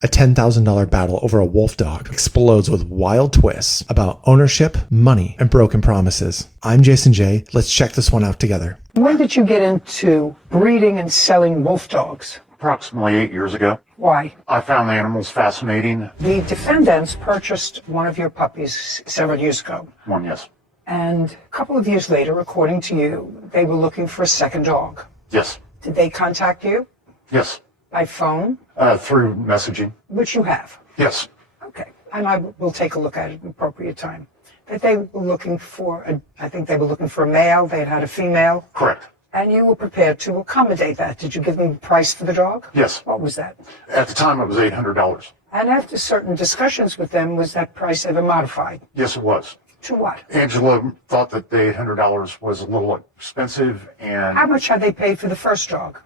A $10,000 battle over a Wolfdog explodes with wild twists about ownership, money, and broken promises. I'm Jason J. Let's check this one out together. When did you get into breeding and selling wolf dogs? Approximately 8 years ago. Why? I found the animals fascinating. The defendants purchased one of your puppies several years ago. One, yes. And a couple of years later, according to you, they were looking for a second dog. Yes. Did they contact you? Yes. By phone? Through messaging. Which you have. Yes. Okay. And I will take a look at it at an appropriate time. But they were looking for, I think they were looking for a male. They had a female. Correct. And you were prepared to accommodate that. Did you give them the price for the dog? Yes. What was that? At the time, it was $800. And after certain discussions with them, was that price ever modified? Yes, it was. To what? Angela thought that the $800 was a little expensive, and How much had they paid for the first dog?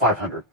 $500.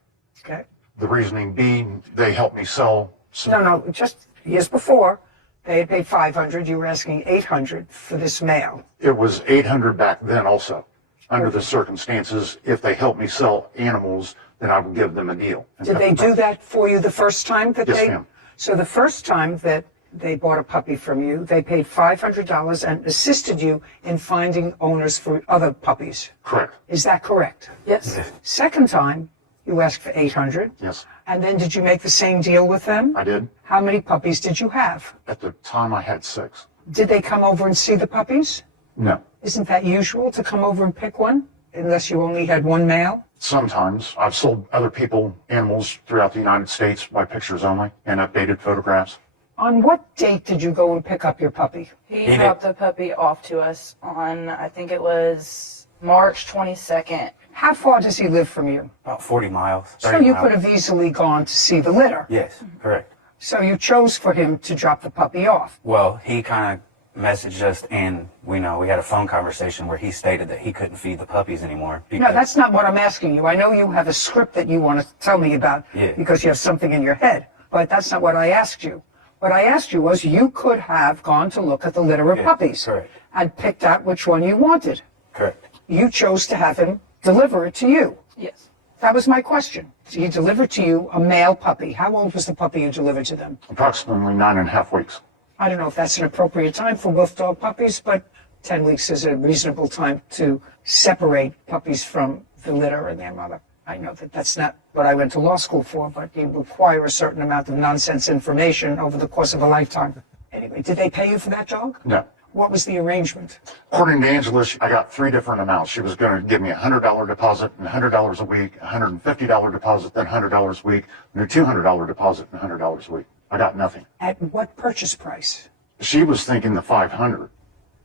Okay. The reasoning being they helped me sell. No, just years before, they had paid $500. You were asking $800 for this male. It was $800 back then also. Under the circumstances, if they helped me sell animals, then I would give them a deal. Did they do that for you the first time that Yes, ma'am. So the first time that they bought a puppy from you, they paid $500 and assisted you in finding owners for other puppies. Correct. Is that correct? Yes. Second time, you asked for $800. Yes, And then did you make the same deal with them? I did. How many puppies did you have? At the time, I had 6. Did they come over and see the puppies? No. Isn't that usual to come over and pick one? Unless you only had one male? Sometimes. I've sold other people animals throughout the United States by pictures only and updated photographs. On what date did you go and pick up your puppy? He dropped the puppy off to us on, I think it was March 22nd. How far does he live from you? About 40 miles. So 30 you miles. could have easily gone to see the litter. Yes, correct. So you chose for him to drop the puppy off. Well, he kind of messaged us, and we had a phone conversation where he stated that he couldn't feed the puppies anymore. No, that's not what I'm asking you. I know you have a script that you want to tell me about because you have something in your head, but that's not what I asked you. What I asked you was you could have gone to look at the litter of puppies correct. and picked out which one you wanted. Correct. You chose to have him deliver it to you. Yes. That was my question. So he delivered to you a male puppy. How old was the puppy you delivered to them? Approximately 9.5 weeks. I don't know if that's an appropriate time for wolf dog puppies, but 10 weeks is a reasonable time to separate puppies from the litter and their mother. I know that that's not what I went to law school for, but you require a certain amount of nonsense information over the course of a lifetime. Anyway, did they pay you for that dog? No. What was the arrangement? According to Angela, I got 3 different amounts. She was going to give me a $100 deposit and $100 a week, a $150 deposit, then $100 a week, and a $200 deposit and $100 a week. I got nothing. At what purchase price? She was thinking the $500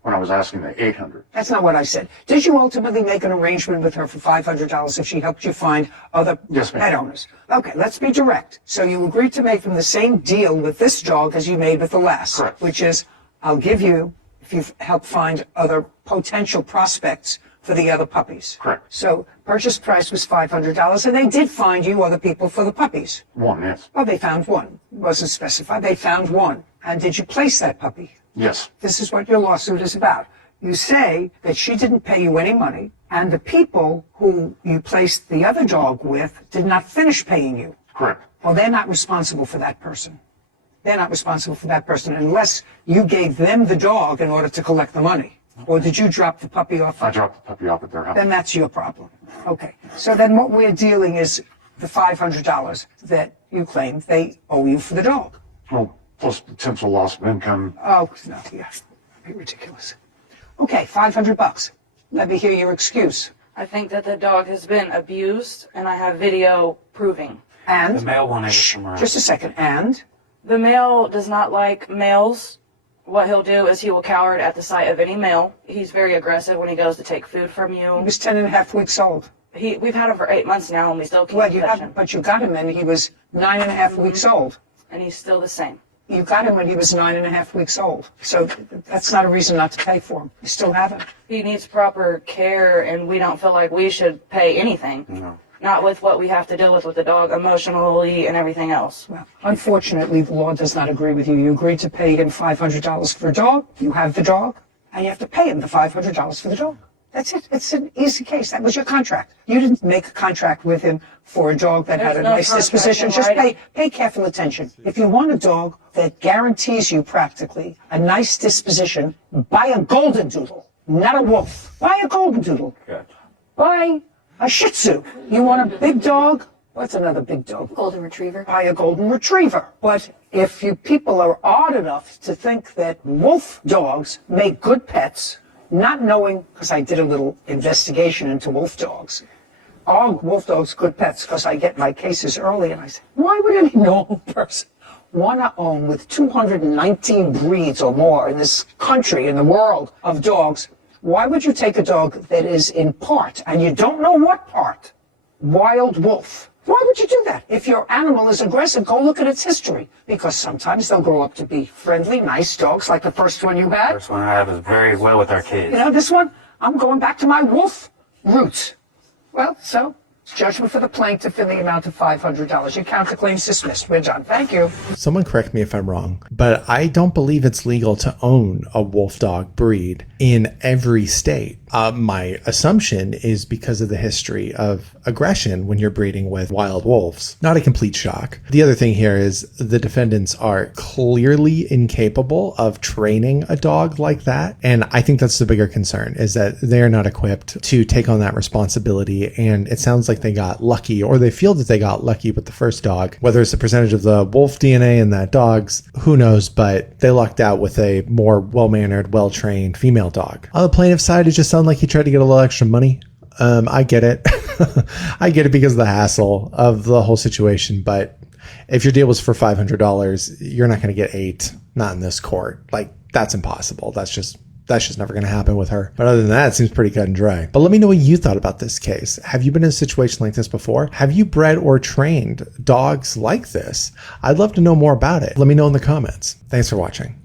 when I was asking the $800. That's not what I said. Did you ultimately make an arrangement with her for $500 if she helped you find other Yes, ma'am. pet owners? Okay, let's be direct. So you agreed to make them the same deal with this dog as you made with the last, Correct. which is I'll give you if you help find other potential prospects for the other puppies. Correct. So purchase price was $500, and they did find you other people for the puppies. 1, yes. Well, they found one. It wasn't specified. They found one. And did you place that puppy? Yes. This is what your lawsuit is about. You say that she didn't pay you any money, and the people who you placed the other dog with did not finish paying you. Correct. Well, they're not responsible for that person. They're not responsible for that person unless you gave them the dog in order to collect the money. Or did you drop the puppy off? I dropped the puppy off at their house. Then that's your problem. Okay. So then what we're dealing is the $500 that you claim they owe you for the dog. Well, plus potential loss of income. Oh, no, yeah. Be ridiculous. Okay, $500. Let me hear your excuse. I think that the dog has been abused, and I have video proving. And? The male won't able to come around. Just a second. And? The male does not like males. What he'll do is he will cower at the sight of any male. He's very aggressive when he goes to take food from He you. was 10 and a half weeks old. We've had him for 8 months now, and we still Well, can't you touch haven't, him. but you got him and he was 9 and a half weeks old. And he's still the same. You got him when he was 9 and a half weeks old. So that's not a reason not to pay for him. You still have him. He needs proper care, and we don't feel like we should pay anything. No. Not with what we have to deal with the dog emotionally and everything else. Well, unfortunately, the law does not agree with you. You agreed to pay him $500 for a dog. You have the dog, and you have to pay him the $500 for the dog. That's it. It's an easy case. That was your contract. You didn't make a contract with him for a dog that had There's a no nice contract disposition. in Just writing. pay careful attention. If you want a dog that guarantees you practically a nice disposition, buy a golden doodle, not a wolf. Buy a golden doodle. Gotcha. Buy a Shih Tzu. You want a big dog? What's another big dog? Golden Retriever. Buy a golden retriever. But if you people are odd enough to think that wolf dogs make good pets, not knowing, because I did a little investigation into wolf dogs, are wolf dogs good pets? Because I get my cases early and I say, why would any normal person want to own, with 219 breeds or more in this country, in the world of dogs, why would you take a dog that is in part, and you don't know what part, wild wolf? Why would you do that? If your animal is aggressive, go look at its history. Because sometimes they'll grow up to be friendly, nice dogs, like the first one you had. First one I have is very well with our kids. You know, this one, I'm going back to my wolf roots. Well, so, judgment for the plaintiff in the amount of $500. Your counterclaim's dismissed. We're done. Thank you. Someone correct me if I'm wrong, but I don't believe it's legal to own a wolf dog breed in every state. My assumption is because of the history of aggression when you're breeding with wild wolves. Not a complete shock. The other thing here is the defendants are clearly incapable of training a dog like that. And I think that's the bigger concern, is that they're not equipped to take on that responsibility. And it sounds like they got lucky, or they feel that they got lucky with the first dog. Whether it's the percentage of the wolf DNA in that dog's, who knows, but they lucked out with a more well-mannered, well-trained female dog. On the plaintiff's side, it just sounded like he tried to get a little extra money. I get it. I get it because of the hassle of the whole situation. But if your deal was for $500, you're not going to get $8. Not in this court. Like, that's impossible. That's just never going to happen with her. But other than that, it seems pretty cut and dry. But let me know what you thought about this case. Have you been in a situation like this before? Have you bred or trained dogs like this? I'd love to know more about it. Let me know in the comments. Thanks for watching.